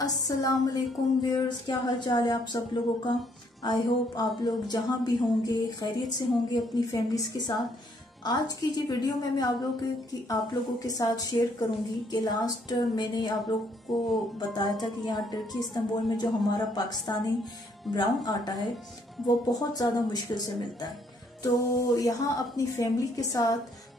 अस्सलाम वालेकुम व्यूअर्स, क्या हाल चाल है आप सब लोगों का। आई होप आप लोग जहां भी होंगे खैरियत से होंगे अपनी फैमिलीज के साथ। आज की जी वीडियो में मैं आप लोगों के साथ शेयर करूंगी कि लास्ट मैंने आप लोगों को बताया था कि यहाँ टर्की इस्तांबुल में जो हमारा पाकिस्तानी ब्राउन आटा है वो बहुत ज़्यादा मुश्किल से मिलता है। तो यहाँ अपनी फैमिली के साथ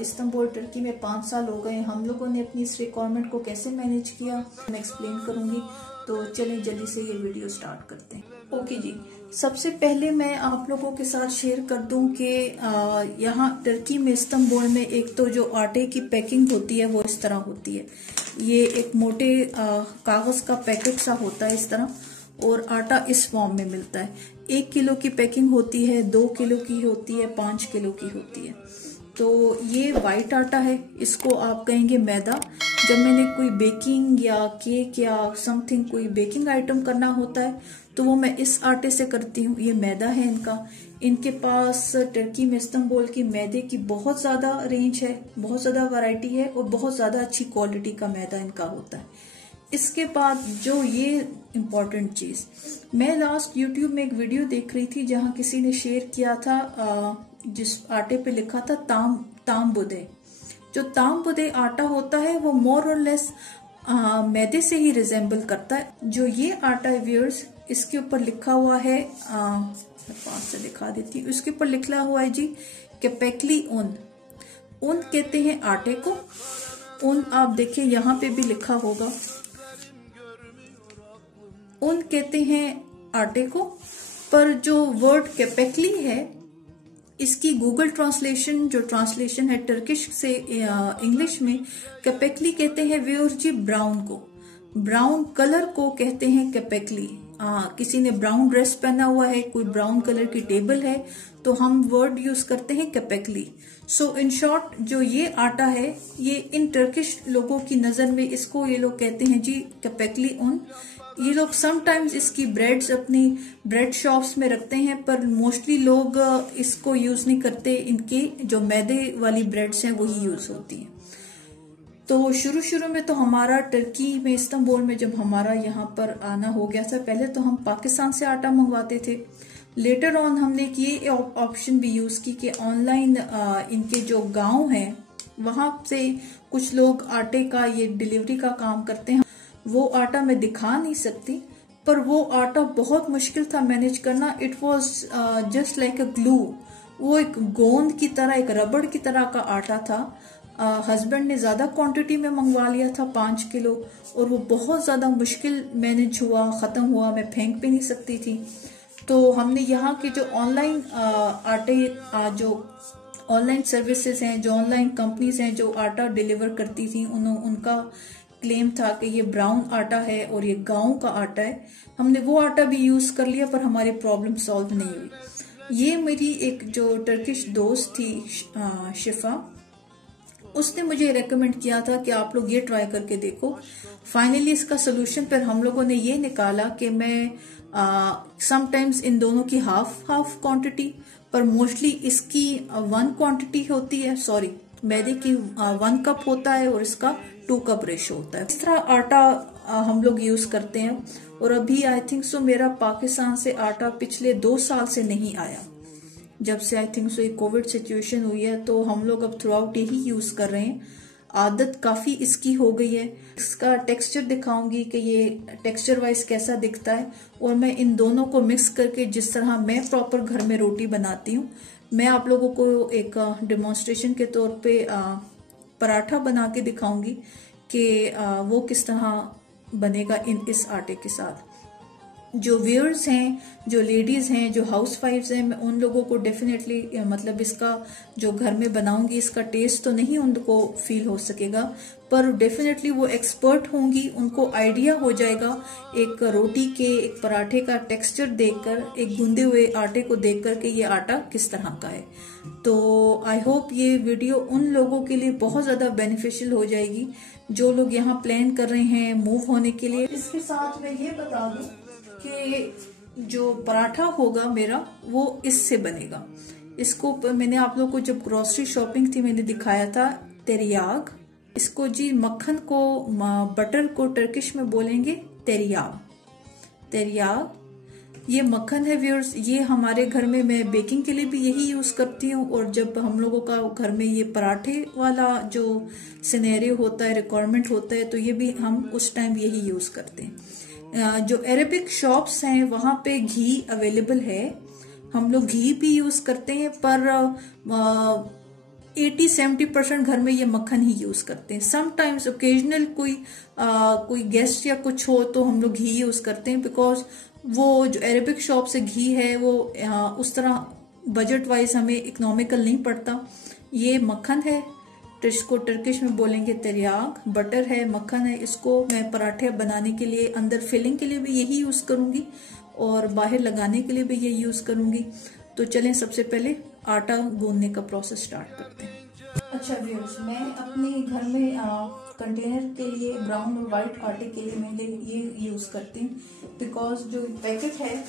इस्तांबुल टर्की में 5 साल हो गए। हम लोगों ने अपनी इस रिक्वायरमेंट को कैसे मैनेज किया मैं एक्सप्लेन करूंगी। तो चलें जल्दी से ये वीडियो स्टार्ट करते हैं। ओके जी, सबसे पहले मैं आप लोगों के साथ शेयर कर दूं कि यहाँ टर्की में इस्तांबुल में एक तो जो आटे की पैकिंग होती है वो इस तरह होती है। ये एक मोटे कागज का पैकेट सा होता है इस तरह, और आटा इस फॉर्म में मिलता है। 1 किलो की पैकिंग होती है, 2 किलो की होती है, 5 किलो की होती है। तो ये वाइट आटा है, इसको आप कहेंगे मैदा। जब मैंने कोई बेकिंग या केक या समथिंग कोई बेकिंग आइटम करना होता है तो वो मैं इस आटे से करती हूँ। ये मैदा है इनका। इनके पास टर्की में इस्तांबुल की मैदे की बहुत ज्यादा रेंज है, बहुत ज्यादा वैरायटी है और बहुत ज्यादा अच्छी क्वालिटी का मैदा इनका होता है। इसके बाद जो ये इम्पोर्टेंट चीज, मैं लास्ट यूट्यूब में एक वीडियो देख रही थी जहां किसी ने शेयर किया था जिस आटे पे लिखा था ताम बुदे। जो ताम बुदे आटा होता है वो मोर और लेस मैदे से ही रिजेंबल करता है। जो ये आटा है व्यूअर्स, इसके ऊपर लिखा हुआ है, पास से दिखा देती हूँ, इसके ऊपर लिखा हुआ है जी कैपेक्ली ऊन। ऊन कहते हैं आटे को। ऊन आप देखिए यहाँ पे भी लिखा होगा, ऊन कहते हैं आटे को। पर जो वर्ड कैपेक्ली है इसकी गूगल ट्रांसलेशन, जो ट्रांसलेशन है टर्किश से इंग्लिश में, कैपेक्ली कहते हैं व्यूअर्स जी ब्राउन को। ब्राउन कलर को कहते हैं कैपेक्ली। किसी ने ब्राउन ड्रेस पहना हुआ है, कोई ब्राउन कलर की टेबल है, तो हम वर्ड यूज करते हैं कैपेक्ली। सो इन शॉर्ट जो ये आटा है ये इन टर्किश लोगों की नजर में इसको ये लोग कहते हैं जी कैपेक्ली ऊन। ये लोग समटाइम्स इसकी ब्रेड्स अपनी ब्रेड शॉप्स में रखते हैं, पर मोस्टली लोग इसको यूज नहीं करते। इनके जो मैदे वाली ब्रेड्स हैं वही यूज होती हैं। तो शुरू में तो हमारा टर्की में इस्तांबुल में जब हमारा यहाँ पर आना हो गया था, पहले तो हम पाकिस्तान से आटा मंगवाते थे। लेटर ऑन हमने ये ऑप्शन भी यूज की कि ऑनलाइन इनके जो गांव हैं वहां से कुछ लोग आटे का ये डिलीवरी का काम करते हैं। वो आटा मैं दिखा नहीं सकती, पर वो आटा बहुत मुश्किल था मैनेज करना। It was just like a glue. वो एक गोंद की तरह, एक रबड़ की तरह का आटा था। हस्बैंड ने ज्यादा क्वांटिटी में मंगवा लिया था, 5 किलो, और वो बहुत ज्यादा मुश्किल मैनेज हुआ, खत्म हुआ। मैं फेंक भी नहीं सकती थी। तो हमने यहाँ के जो ऑनलाइन आटे जो ऑनलाइन सर्विसेज हैं, जो ऑनलाइन कंपनीज हैं जो आटा डिलीवर करती थी, उनका क्लेम था कि ये ब्राउन आटा है और ये गांव का आटा है। हमने वो आटा भी यूज कर लिया, पर हमारी प्रॉब्लम सॉल्व नहीं हुई। ये मेरी एक जो टर्किश दोस्त थी शिफा, उसने मुझे रेकमेंड किया था कि आप लोग ये ट्राई करके देखो। फाइनली इसका सोल्यूशन पर हम लोगों ने ये निकाला कि मैं समटाइम्स इन दोनों की हाफ क्वांटिटी, पर मोस्टली इसकी 1 क्वांटिटी होती है, सॉरी मैदे की 1 कप होता है और इसका 2 कप रेशो होता है। इस तरह आटा हम लोग यूज करते हैं। और अभी आई थिंक सो मेरा पाकिस्तान से आटा पिछले 2 साल से नहीं आया। जब से आई थिंक सो ये कोविड सिचुएशन हुई है तो हम लोग अब थ्रू आउट यही यूज कर रहे हैं। आदत काफी इसकी हो गई है। इसका टेक्सचर दिखाऊंगी कि ये टेक्सचर वाइज कैसा दिखता है, और मैं इन दोनों को मिक्स करके जिस तरह मैं प्रॉपर घर में रोटी बनाती हूँ, मैं आप लोगों को एक डेमोन्स्ट्रेशन के तौर पे पराठा बना के दिखाऊंगी कि वो किस तरह बनेगा इस आटे के साथ। जो व्यूअर्स हैं, जो लेडीज हैं, जो हाउस वाइफ्स हैं, मैं उन लोगों को डेफिनेटली मतलब इसका जो घर में बनाऊंगी इसका टेस्ट तो नहीं उनको फील हो सकेगा, पर डेफिनेटली वो एक्सपर्ट होंगी, उनको आइडिया हो जाएगा एक रोटी के, एक पराठे का टेक्सचर देखकर, एक गूंदे हुए आटे को देखकर कि ये आटा किस तरह का है। तो आई होप ये वीडियो उन लोगों के लिए बहुत ज्यादा बेनिफिशियल हो जाएगी जो लोग यहाँ प्लान कर रहे हैं मूव होने के लिए। इसके साथ मैं ये बता दूं कि जो पराठा होगा मेरा वो इससे बनेगा। इसको मैंने आप लोगों को जब ग्रोसरी शॉपिंग थी मैंने दिखाया था तेरियाग। इसको जी मक्खन को, बटर को टर्किश में बोलेंगे तेरियाग ये मक्खन है व्यूअर्स। ये हमारे घर में मैं बेकिंग के लिए भी यही यूज करती हूँ, और जब हम लोगों का घर में ये पराठे वाला जो सिनेरियो होता है, रिक्वायरमेंट होता है, तो ये भी हम उस टाइम यही यूज करते हैं। जो अरेबिक शॉप्स हैं वहां पे घी अवेलेबल है, हम लोग घी भी यूज करते हैं, पर 80-70% घर में ये मक्खन ही यूज करते हैं। समटाइम्स ओकेजनल कोई गेस्ट या कुछ हो तो हम लोग घी यूज करते हैं, बिकॉज वो जो अरेबिक शॉप से घी है वो उस तरह बजट वाइज हमें इकोनॉमिकल नहीं पड़ता। ये मक्खन है, इसको टर्किश में बोलेंगे तेरियाग। बटर है, मक्खन है, इसको मैं पराठे बनाने के लिए, अंदर फिलिंग के लिए भी यही यूज करूंगी और बाहर लगाने के लिए भी यही यूज करूंगी। तो चलें सबसे पहले आटा गूंदने का प्रोसेस स्टार्ट करते हैं। अच्छा व्यूअर्स, मैं अपने घर में कंटेनर के लिए ब्राउन और वाइट आटे के लिए मैं ये यूज करती हूँ, बिकॉज जो पैकेट है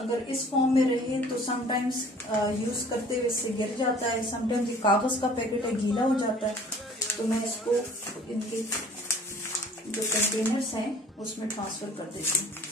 अगर इस फॉर्म में रहे तो समटाइम्स यूज करते हुए इससे गिर जाता है, समटाइम्स ये कागज का पैकेट है गीला हो जाता है, तो मैं इसको इनके जो कंटेनर्स हैं उसमें ट्रांसफर कर देती हूँ।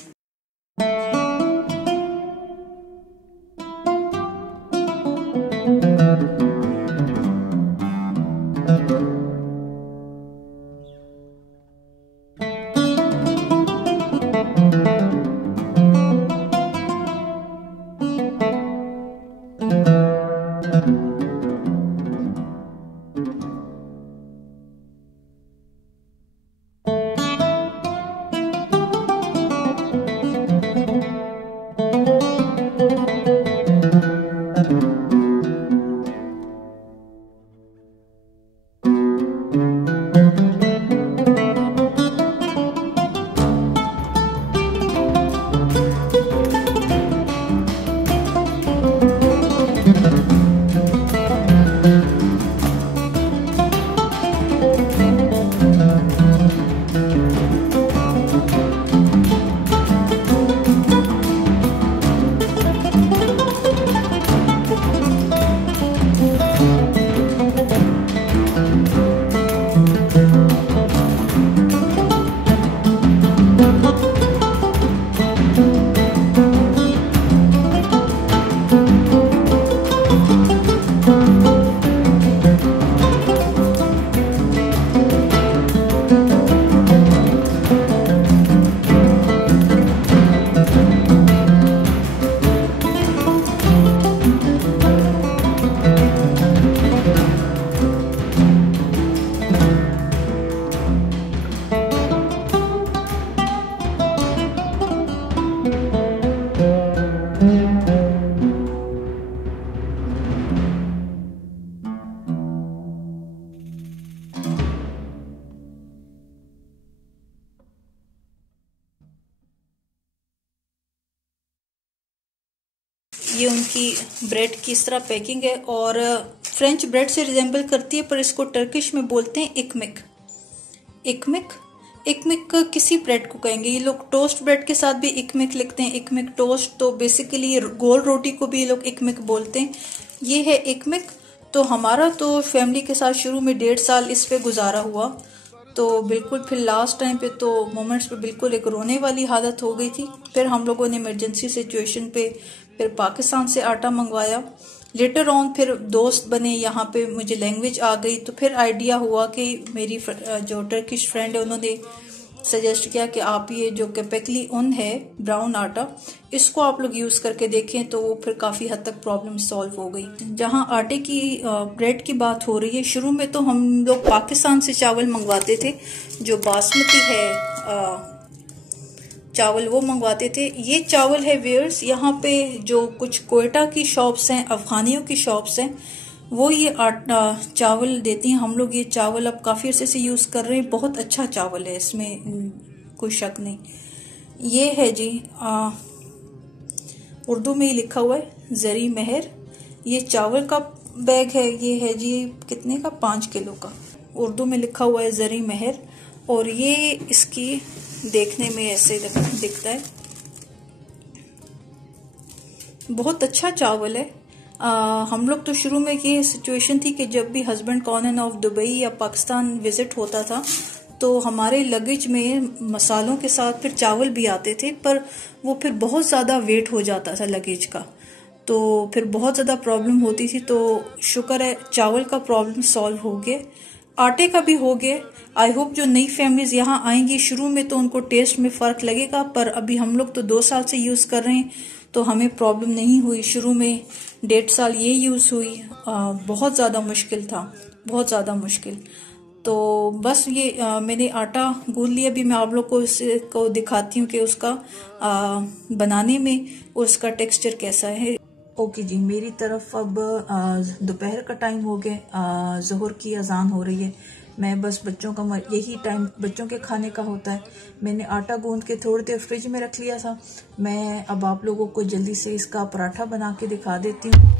ये उनकी ब्रेड की इस तरह पैकिंग है और फ्रेंच ब्रेड से रिजेंबल करती है, पर इसको टर्किश में बोलते हैं इकमिक। इकमिक किसी ब्रेड को कहेंगे, ये लोग टोस्ट ब्रेड के साथ भी इकमिक लिखते हैं, इकमिक टोस्ट। तो बेसिकली गोल रोटी को भी ये लोग इकमिक बोलते हैं। ये है इकमिक। तो हमारा तो फैमिली के साथ शुरू में 1.5 साल इस पे गुजारा हुआ, तो बिल्कुल फिर लास्ट टाइम पे तो मोमेंट्स पे बिल्कुल एक रोने वाली हालत हो गई थी। फिर हम लोगों ने इमरजेंसी सिचुएशन पे फिर पाकिस्तान से आटा मंगवाया। लेटर ऑन फिर दोस्त बने, यहाँ पे मुझे लैंग्वेज आ गई, तो फिर आइडिया हुआ कि मेरी जो टर्किश फ्रेंड है उन्होंने सजेस्ट किया कि आप ये जो कैपेक्ली उन है ब्राउन आटा, इसको आप लोग यूज करके देखें, तो वो फिर काफी हद तक प्रॉब्लम सॉल्व हो गई। जहाँ आटे की ब्रेड की बात हो रही है, शुरू में तो हम लोग पाकिस्तान से चावल मंगवाते थे, जो बासमती है चावल वो मंगवाते थे। ये चावल है व्यूअर्स, यहाँ पे जो कुछ कोयटा की शॉप्स हैं, अफगानियों की शॉप्स हैं, वो ये चावल देती हैं। हम लोग ये चावल अब काफी अरसे से यूज कर रहे हैं, बहुत अच्छा चावल है, इसमें कोई शक नहीं। ये है जी उर्दू में ही लिखा हुआ है जरी मेहर। ये चावल का बैग है, ये है जी कितने का, 5 किलो का। उर्दू में लिखा हुआ है जरी मेहर, और ये इसकी देखने में ऐसे दिखता है, बहुत अच्छा चावल है। हम लोग तो शुरू में ये सिचुएशन थी कि जब भी husband on end of Dubai या पाकिस्तान विजिट होता था, तो हमारे लगेज में मसालों के साथ फिर चावल भी आते थे, पर वो फिर बहुत ज़्यादा वेट हो जाता था लगेज का, तो फिर बहुत ज़्यादा प्रॉब्लम होती थी। तो शुक्र है चावल का प्रॉब्लम सॉल्व हो गया, आटे का भी हो गया। आई होप जो नई फैमिलीज यहाँ आएंगी शुरू में तो उनको टेस्ट में फ़र्क लगेगा, पर अभी हम लोग तो 2 साल से यूज़ कर रहे हैं तो हमें प्रॉब्लम नहीं हुई। शुरू में 1.5 साल ये यूज़ हुई, बहुत ज़्यादा मुश्किल था, बहुत ज़्यादा मुश्किल। तो बस ये मैंने आटा गूंद लिया। अभी मैं आप लोग को इसको दिखाती हूँ कि उसका बनाने में उसका टेक्सचर कैसा है। ओके जी, मेरी तरफ अब दोपहर का टाइम हो गया, ज़ोहर की अजान हो रही है। मैं बस बच्चों का यही टाइम बच्चों के खाने का होता है। मैंने आटा गूंद के थोड़ी देर फ्रिज में रख लिया था। मैं अब आप लोगों को जल्दी से इसका पराठा बना के दिखा देती हूँ।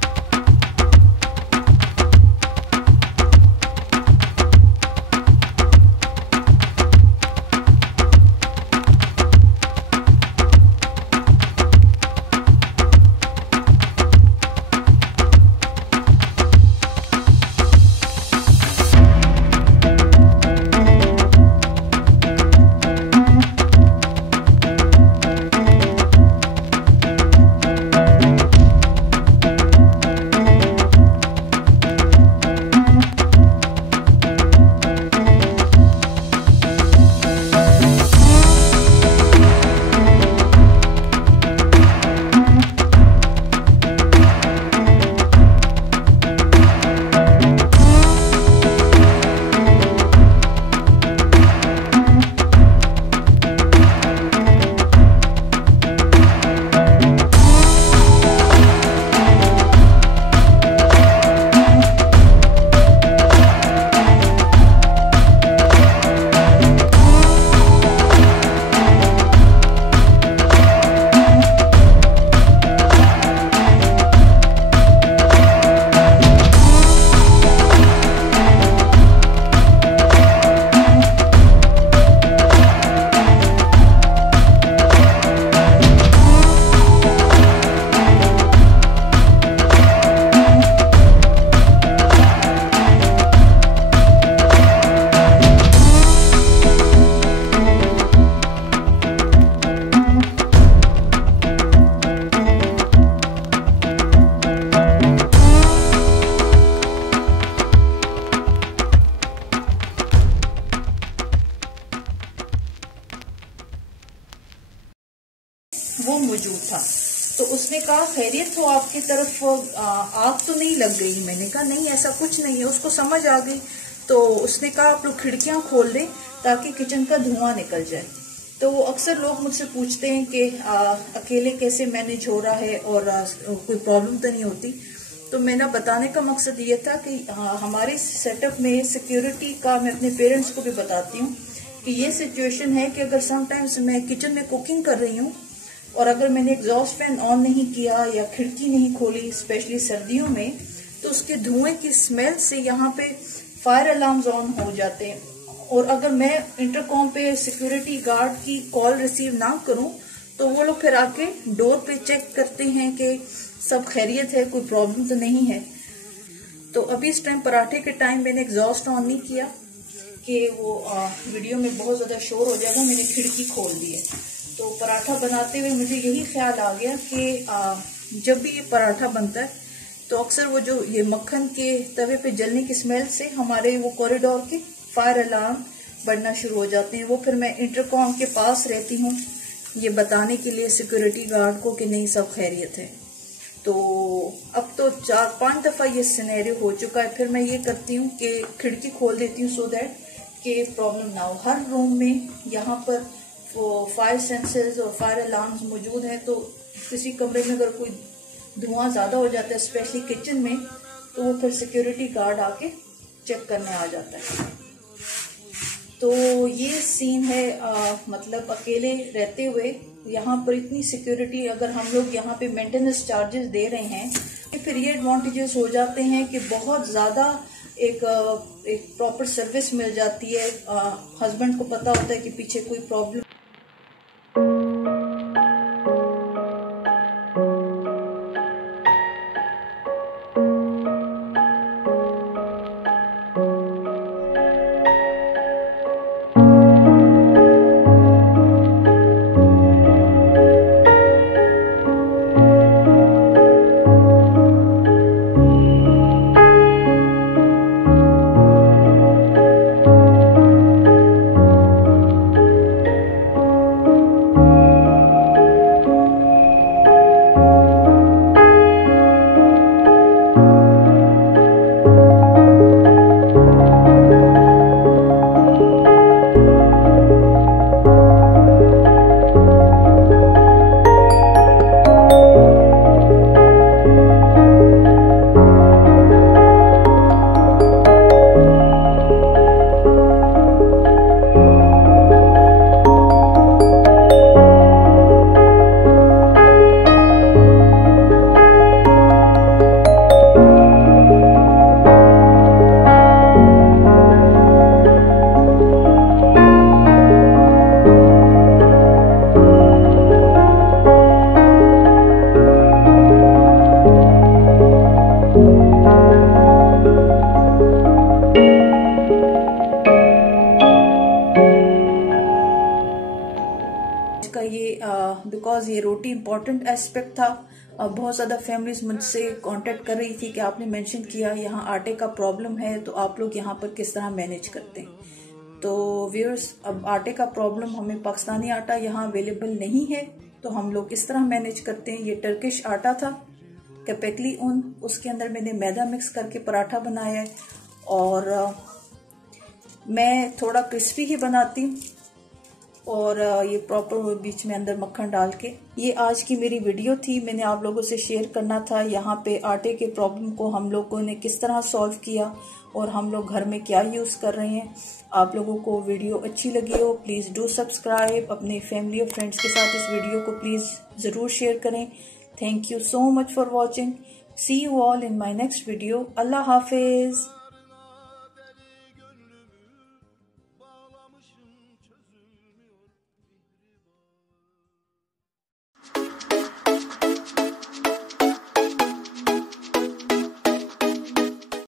वो मौजूद था। तो उसने कहा खैरियत हो आपकी तरफ, आग तो नहीं लग गई? मैंने कहा नहीं ऐसा कुछ नहीं है। उसको समझ आ गई तो उसने कहा आप लोग खिड़कियां खोल दें ताकि किचन का धुआं निकल जाए। तो अक्सर लोग मुझसे पूछते हैं कि अकेले कैसे मैनेज हो रहा है और कोई प्रॉब्लम तो नहीं होती। तो मेरा बताने का मकसद ये था कि हमारे सेटअप में सिक्योरिटी का मैं अपने पेरेंट्स को भी बताती हूँ कि ये सिचुएशन है कि अगर समटाइम्स मैं किचन में कुकिंग कर रही हूँ और अगर मैंने एग्जॉस्ट फैन ऑन नहीं किया या खिड़की नहीं खोली, स्पेशली सर्दियों में, तो उसके धुएं की स्मेल से यहाँ पे फायर अलार्म्स ऑन हो जाते हैं। और अगर मैं इंटरकॉम पे सिक्योरिटी गार्ड की कॉल रिसीव ना करूं तो वो लोग फिर आके डोर पे चेक करते हैं कि सब खैरियत है, कोई प्रॉब्लम तो नहीं है। तो अभी इस टाइम पराठे के टाइम मैंने एग्जॉस्ट ऑन नहीं किया कि वो वीडियो में बहुत ज्यादा शोर हो जाएगा। मैंने खिड़की खोल दी है। तो पराठा बनाते हुए मुझे यही ख्याल आ गया कि जब भी ये पराठा बनता है तो अक्सर वो जो ये मक्खन के तवे पे जलने की स्मेल से हमारे वो कॉरिडोर के फायर अलार्म बढ़ना शुरू हो जाते हैं। वो फिर मैं इंटरकॉम के पास रहती हूँ ये बताने के लिए सिक्योरिटी गार्ड को कि नहीं सब खैरियत है। तो अब तो 4-5 दफा ये सिनेरियो हो चुका है। फिर मैं ये करती हूँ कि खिड़की खोल देती हूँ सो दैट कि प्रॉब्लम ना हो। हर रूम में यहाँ पर फायर सेंसर्स और फायर अलार्म्स मौजूद हैं। तो किसी कमरे में अगर कोई धुआं ज्यादा हो जाता है स्पेशली किचन में, तो वो फिर सिक्योरिटी गार्ड आके चेक करने आ जाता है। तो ये सीन है मतलब अकेले रहते हुए यहाँ पर इतनी सिक्योरिटी अगर हम लोग यहाँ पे मेंटेनेंस चार्जेस दे रहे हैं तो फिर ये एडवांटेजेस हो जाते हैं कि बहुत ज्यादा एक प्रॉपर सर्विस मिल जाती है। हस्बैंड को पता होता है कि पीछे कोई प्रॉब्लम का ये बिकॉज ये रोटी इम्पोर्टेंट एस्पेक्ट था। बहुत ज़्यादा फैमिलीज मुझसे कांटेक्ट कर रही थी कि आपने मेंशन किया यहाँ आटे का प्रॉब्लम है, तो आप लोग यहाँ पर किस तरह मैनेज करते हैं। तो व्यूअर्स, अब आटे का प्रॉब्लम, हमें पाकिस्तानी आटा यहाँ अवेलेबल नहीं है, तो हम लोग इस तरह मैनेज करते हैं। ये टर्किश आटा था, कैपेक्ली ऊन, उसके अंदर मैंने मैदा मिक्स करके पराठा बनाया है। और मैं थोड़ा क्रिस्पी ही बनाती हूँ, और ये प्रॉपर बीच में अंदर मक्खन डाल के। ये आज की मेरी वीडियो थी, मैंने आप लोगों से शेयर करना था यहाँ पे आटे के प्रॉब्लम को हम लोगों ने किस तरह सॉल्व किया और हम लोग घर में क्या यूज कर रहे हैं। आप लोगों को वीडियो अच्छी लगी हो, प्लीज डू सब्सक्राइब। अपने फैमिली और फ्रेंड्स के साथ इस वीडियो को प्लीज जरूर शेयर करें। Thank you so much for watching. See you all in my next video. अल्लाह हाफिज।